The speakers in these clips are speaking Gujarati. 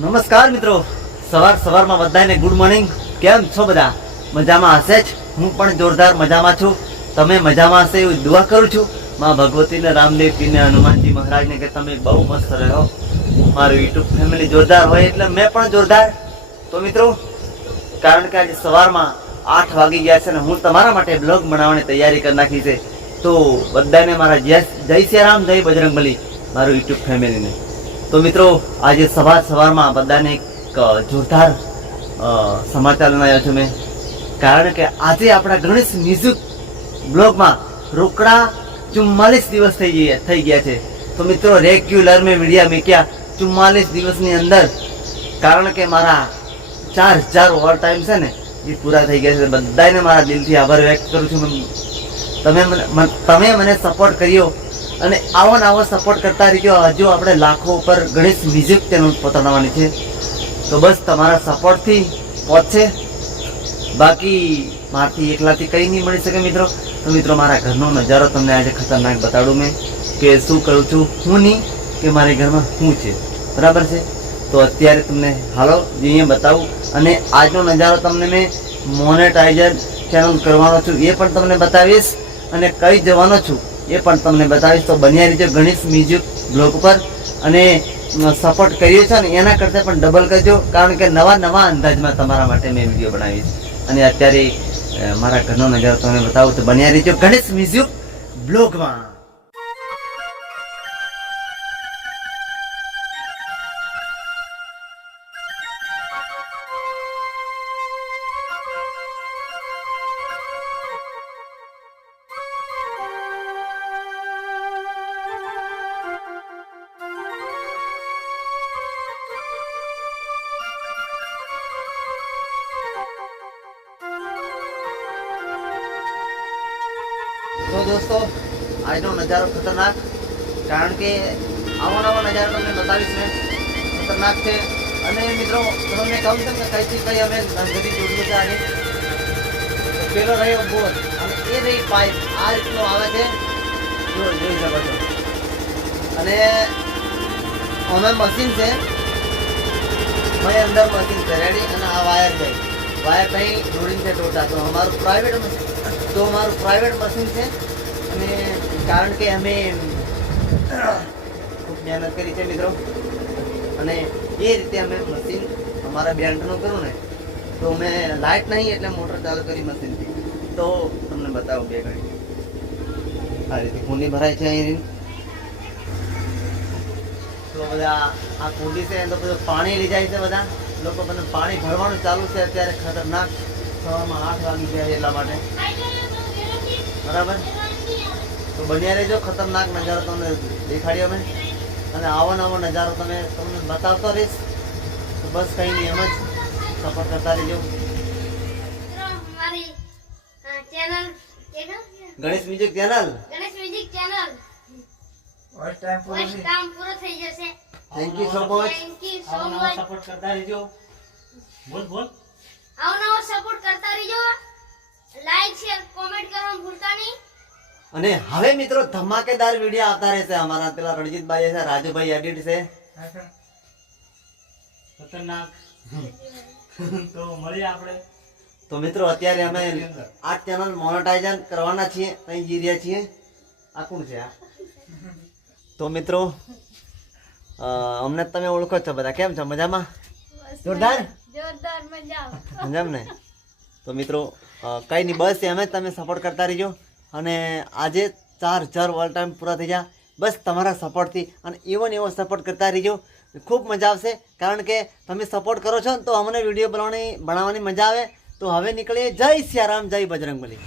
નમસ્કાર મિત્રો. સવાર સવારમાં બધાને ગુડ મોર્નિંગ કેમ છો બધા? મજામાં હશે જ? હું પણ જોરદાર મજામાં છું. તમે મજામાં હશે એવી દુઆ કરું છું. માં ભગવતીને, રામદેવજીને, હનુમાનજી મહારાજને કે તમે બહુ મસ્ત રહો. મારું યુટ્યુબ ફેમિલી જોરદાર હોય એટલે મેં પણ જોરદાર. તો મિત્રો, કારણ કે આજે સવારમાં આઠ વાગી ગયા છે ને હું તમારા માટે બ્લોગ બનાવવાની તૈયારી કરી નાખી છે. તો બધાને મારા જય જય શ્રી રામ, જય બજરંગબલી. મારું યુટ્યુબ ફેમિલીને તો મિત્રો, આજે સવાર સવારમાં બધાને એક જોરદાર સમાચાર લઈને છું મેં. કારણ કે આજે આપણા ગણેશ મ્યુઝિક બ્લોગમાં રોકડા ચુમ્માલીસ દિવસ થઈ ગયા થઈ ગયા છે. તો મિત્રો, રેગ્યુલર મેં મીડિયા મૂક્યા ચુમ્માલીસ દિવસની અંદર. કારણ કે મારા ચાર હજાર ઓવર ટાઈમ છે ને, એ પૂરા થઈ ગયા છે. બધાને મારા દિલથી આભાર વ્યક્ત કરું છું. તમે મને તમે મને સપોર્ટ કર્યો. અને આવો ને આવો સપોર્ટ કરતા રહીજો. હજુ આપણે લાખો ઉપર ગણેશ મ્યુઝિક ચેનલ પહોંચાડવાની છે. તો બસ તમારા સપોર્ટથી પહોંચશે બાકી મારથી એકલાથી કંઈ નહીં મળી શકે મિત્રો. તો મિત્રો, મારા ઘરનો નજારો તમને આજે ખતરનાક બતાડું મેં કે શું કરું છું હું નહીં, કે મારા ઘરમાં શું છે. બરાબર છે? તો અત્યારે તમને હાલો, જે અહીંયા બતાવું. અને આજનો નજારો તમને મેં મોનેટાઈઝર ચેનલ કરવાનો છું. એ પણ તમને બતાવીશ અને કઈ જવાનો છું એ પણ તમને બતાવીશ. તો બન્યા રીતે ગણેશ મ્યુઝિક બ્લોગ પર અને સપોર્ટ કર્યો છે ને એના કરતાં પણ ડબલ કરજો. કારણ કે નવા નવા અંદાજમાં તમારા માટે મેં વીડિયો બનાવીશ. અને અત્યારે મારા ઘરનો નજારો તમને બતાવું. તો બન્યા રહેજો ગણેશ મ્યુઝિક બ્લોગમાં તો દોસ્તો, આજનો નજારો ખતરનાક, કારણ કે આવો નવો નજારો તમને બતાવીશ ને, ખતરનાક છે. અને મિત્રો, તમને કહું છું કે કઈથી કઈ અમે નર્સરી જોડ્યું છે આજે. પેલો રહ્યો બોર, અને એ રહી પાઇપ. આ રીતનો આવે છે. જો, જોઈ શકો છો. અને અમે મશીન છે. મેં અંદર મશીન છે. અને આ વાયર છે. વાયર કંઈ જોડીને છે ટોટા તો અમારું પ્રાઇવેટ મશીન તો અમારું પ્રાઇવેટ મશીન છે. અને કારણ કે અમે, ખૂબ મહેનત કરી છે મિત્રો. અને એ રીતે અમે મશીન અમારા બ્રેન્ડનું કરું ને, તો મેં લાઇટ નહીં એટલે મોટર ચાલુ કરી મશીનથી તો તમને બતાવું બે ઘડી. આ રીતે કુંડી ભરાય છે અહીં તો બધા આ કુંડી છે તો બધું પાણી લઈ જાય છે બધા. લોકો બધા પાણી ભરવાનું ચાલુ છે, અત્યારે ખતરનાક. સવારમાં આઠ વાગી જાય એટલા માટે. બરાબર? તો બન્યા રહેજો ખતરનાક નજારો તમને દેખાડ્યો અમે. અને આવો નવો નજારો તમે તમને બતાવતો રહીશ. તો બસ કંઈ નહીં એમ જ સપોર્ટ કરતા રહેજો. Ganesh music channel? Ganesh music channel first time પૂરો થઈ જશે. Thank you so much thank you so much support કરતા રહેજો. બોલ બોલ. આવો નવો સપોર્ટ કરતા રહેજો. લાઈક શેર કોમેન્ટ કરવાનું ભૂલતા નહીં. અને હવે મિત્રો ધમાકેદાર વીડિયો આવતા રહેશે. અમારા પેલા રણજીતભાઈ છે રાજુભાઈ એડિટ છે. ખતરનાક. તો મળીએ આપણે. તો મિત્રો અત્યારે અમે આ ચેનલ મોનેટાઇઝન કરવાના છીએ અહીં જઈ રહ્યા છીએ. આ કોણ છે આ? તો મિત્રો અ, અમને તમે ઓળખો છો બધા. કેમ છો? મજામાં? જોરદાર? જોરદાર ને? તો મિત્રો કંઈ નહીં, બસ એમ જ તમે સપોર્ટ કરતા રહીજો. અને આજે ચાર હજાર વર્લ્ડ ટાઈમ પૂરા થઈ ગયા. બસ તમારા સપોર્ટથી અને ઇવન એવો સપોર્ટ કરતા રહીજો. ખૂબ મજા આવશે. કારણ કે તમે સપોર્ટ કરો છો ને તો અમને વીડિયો બનાવવાની બનાવવાની મજા આવે. તો હવે નીકળીએ. જય સિયારામ, જય બજરંગબલી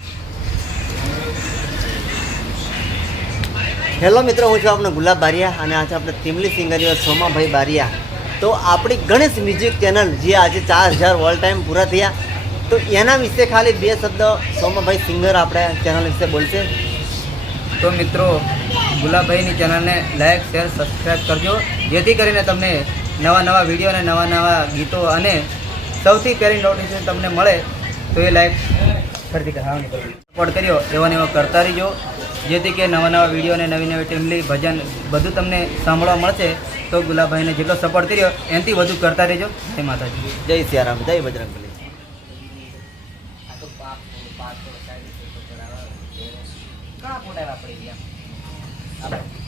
હેલો મિત્રો, હું છું આપણો ગુલાબ બારિયા અને આજે આપણે તિમલી સિંગરીઓ સોમાભાઈ બારિયા. તો આપણી ગણેશ મ્યુઝિક ચેનલ જે આજે ચાર હજાર વર્લ્ડ ટાઈમ પૂરા થયા, તો એના વિશે ખાલી બે શબ્દ સોમાભાઈ સિંગર આપણે ચેનલ વિશે બોલશે. તો મિત્રો, ગુલાબભાઈની ચેનલને લાઈક શેર સબસ્ક્રાઈબ કરજો. જેથી કરીને તમને નવા નવા વીડિયો અને નવા નવા ગીતો અને સૌથી પહેલી નોટિફિકેશન તમને મળે, તો એ લાઈક ફરીથી સપોર્ટ કર્યો, એવા ને એવા કરતા રહીજો. જેથી કે નવા નવા વીડિયો અને નવી નવી ટીમલી ભજન બધું તમને સાંભળવા મળશે તો ગુલાબભાઈને જેટલો સપોર્ટ કર્યો એનાથી વધુ કરતા રહેજો. જય માતાજી. જય સિયારામ જય બજરંગબલી. કાં ગયા